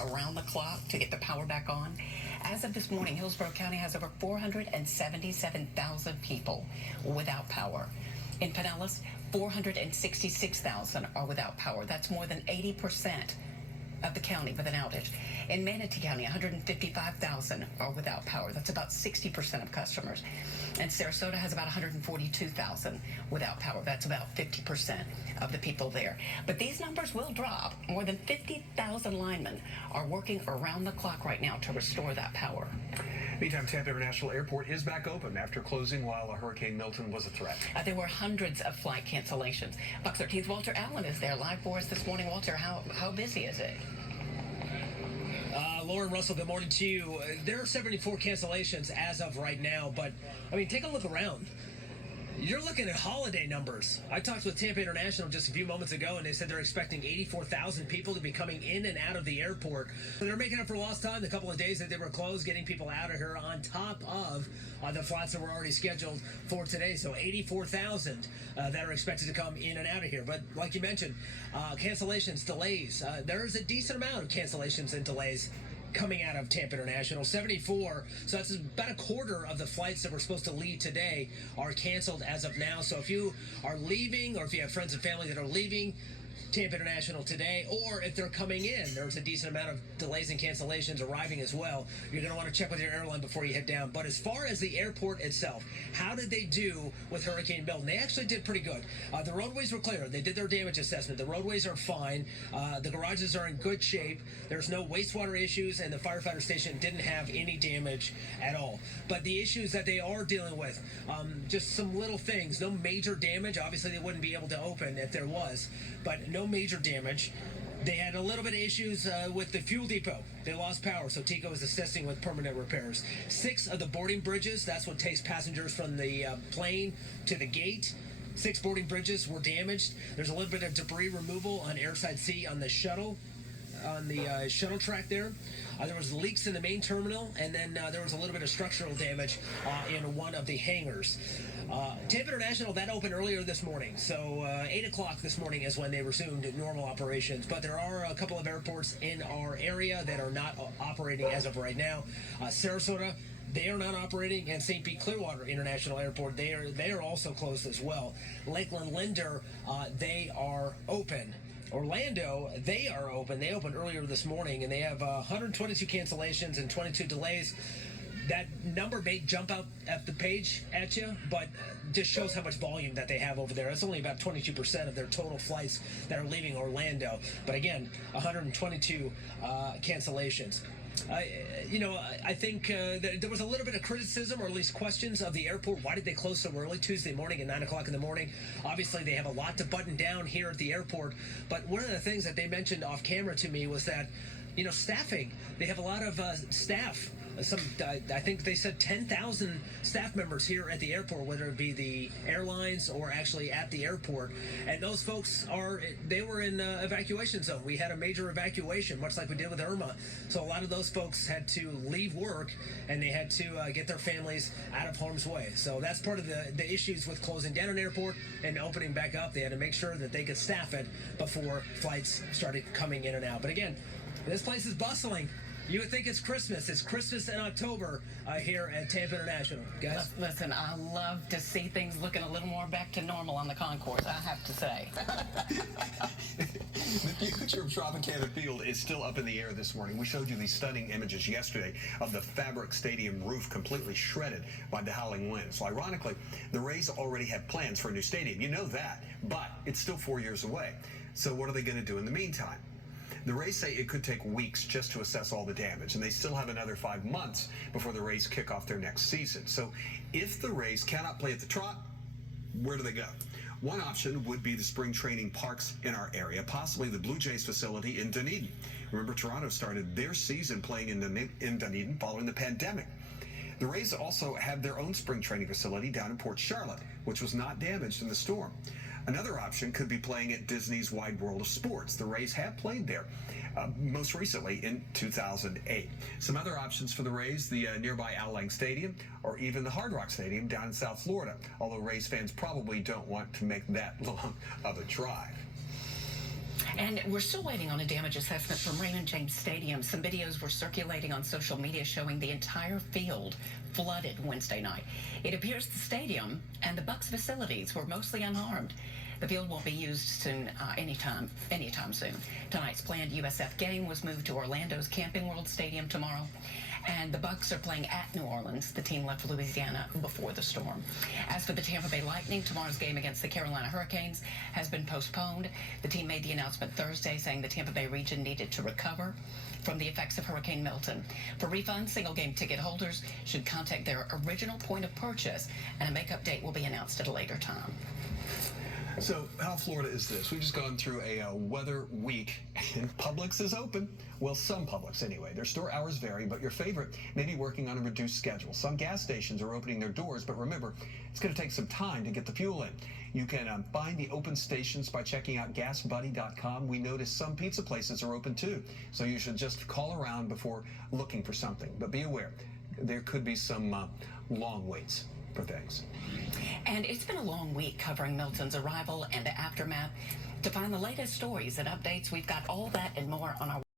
around the clock to get the power back on. As of this morning, Hillsborough County has over 477,000 people without power. In Pinellas, 466,000 are without power. That's more than 80% of the county with an outage. In Manatee County, 155,000 are without power. That's about 60% of customers. And Sarasota has about 142,000 without power. That's about 50% of the people there. But these numbers will drop. More than 50,000 linemen are working around the clock right now to restore that power. Meantime, Tampa International Airport is back open after closing while Hurricane Milton was a threat. There were hundreds of flight cancellations. Fox 13's Walter Allen is there live for us this morning. Walter, how busy is it? Lauren, Russell, good morning to you. There are 74 cancellations as of right now, but, take a look around. You're looking at holiday numbers. I talked with Tampa International just a few moments ago, and they said they're expecting 84,000 people to be coming in and out of the airport. So they're making up for lost time, the couple of days that they were closed, getting people out of here on top of the flights that were already scheduled for today. So 84,000 that are expected to come in and out of here. But like you mentioned, cancellations, delays. There's a decent amount of cancellations and delays coming out of Tampa International. 74, so that's about a quarter of the flights that were supposed to leave today are canceled as of now. So if you are leaving, or if you have friends and family that are leaving Tampa International today, or if they're coming in, there's a decent amount of delays and cancellations arriving as well. You're going to want to check with your airline before you head down. But as far as the airport itself, how did they do with Hurricane Milton? They actually did pretty good. The roadways were clear. They did their damage assessment. The roadways are fine. The garages are in good shape. There's no wastewater issues, and the firefighter station didn't have any damage at all. But the issues that they are dealing with, just some little things. No major damage. Obviously, they wouldn't be able to open if there was, but no major damage. They had a little bit of issues with the fuel depot. They lost power, so TECO is assisting with permanent repairs. 6 of the boarding bridges, that's what takes passengers from the plane to the gate. 6 boarding bridges were damaged. There's a little bit of debris removal on Airside C on the shuttle. On the shuttle track there. There was leaks in the main terminal, and then there was a little bit of structural damage in one of the hangars. Tampa International, that opened earlier this morning, so 8 o'clock this morning is when they resumed normal operations. But there are a couple of airports in our area that are not operating as of right now. Sarasota, they are not operating, and St. Pete Clearwater International Airport, they are also closed as well. Lakeland Linder, they are open. Orlando, they are open. They opened earlier this morning, and they have 122 cancellations and 22 delays. That number may jump out at the page at you, but just shows how much volume that they have over there. It's only about 22% of their total flights that are leaving Orlando. But again, 122 cancellations. I think there was a little bit of criticism, or at least questions, of the airport. Why did they close so early Tuesday morning at 9 o'clock in the morning? Obviously, they have a lot to button down here at the airport. But one of the things that they mentioned off camera to me was that, staffing. They have a lot of staff. I think they said 10,000 staff members here at the airport, whether it be the airlines or actually at the airport. And those folks they were in evacuation zone. We had a major evacuation, much like we did with Irma. So a lot of those folks had to leave work, and they had to get their families out of harm's way. So that's part of the issues with closing down an airport and opening back up. They had to make sure that they could staff it before flights started coming in and out. But again, this place is bustling. You would think it's Christmas. It's Christmas in October here at Tampa International. Guys? Listen, I love to see things looking a little more back to normal on the concourse, I have to say. The future of Tropicana Field is still up in the air this morning. We showed you these stunning images yesterday of the fabric stadium roof completely shredded by the howling winds. So ironically, the Rays already have plans for a new stadium. You know that, but it's still 4 years away. So what are they going to do in the meantime? The Rays say it could take weeks just to assess all the damage, and they still have another 5 months before the Rays kick off their next season. So if the Rays cannot play at the Trop, where do they go? One option would be the spring training parks in our area, possibly the Blue Jays facility in Dunedin. Remember, Toronto started their season playing in Dunedin following the pandemic. The Rays also have their own spring training facility down in Port Charlotte, which was not damaged in the storm. Another option could be playing at Disney's Wide World of Sports. The Rays have played there, most recently in 2008. Some other options for the Rays, the nearby Al Lang Stadium, or even the Hard Rock Stadium down in South Florida, although Rays fans probably don't want to make that long of a drive. And we're still waiting on a damage assessment from Raymond James Stadium. Some videos were circulating on social media showing the entire field flooded Wednesday night. It appears the stadium and the Bucs facilities were mostly unharmed. The field won't be used soon, anytime soon. Tonight's planned USF game was moved to Orlando's Camping World Stadium tomorrow. And the Bucs are playing at New Orleans. The team left Louisiana before the storm. As for the Tampa Bay Lightning, tomorrow's game against the Carolina Hurricanes has been postponed. The team made the announcement Thursday saying the Tampa Bay region needed to recover from the effects of Hurricane Milton. For refunds, single-game ticket holders should contact their original point of purchase, and a makeup date will be announced at a later time. So, how Florida is this? We've just gone through a weather week, and Publix is open. Well, some Publix anyway. Their store hours vary, but your favorite may be working on a reduced schedule. Some gas stations are opening their doors, but remember, it's going to take some time to get the fuel in. You can find the open stations by checking out gasbuddy.com. We noticed some pizza places are open too, so you should just call around before looking for something. But be aware, there could be some long waits for things. And it's been a long week covering Milton's arrival and the aftermath. To find the latest stories and updates, we've got all that and more on our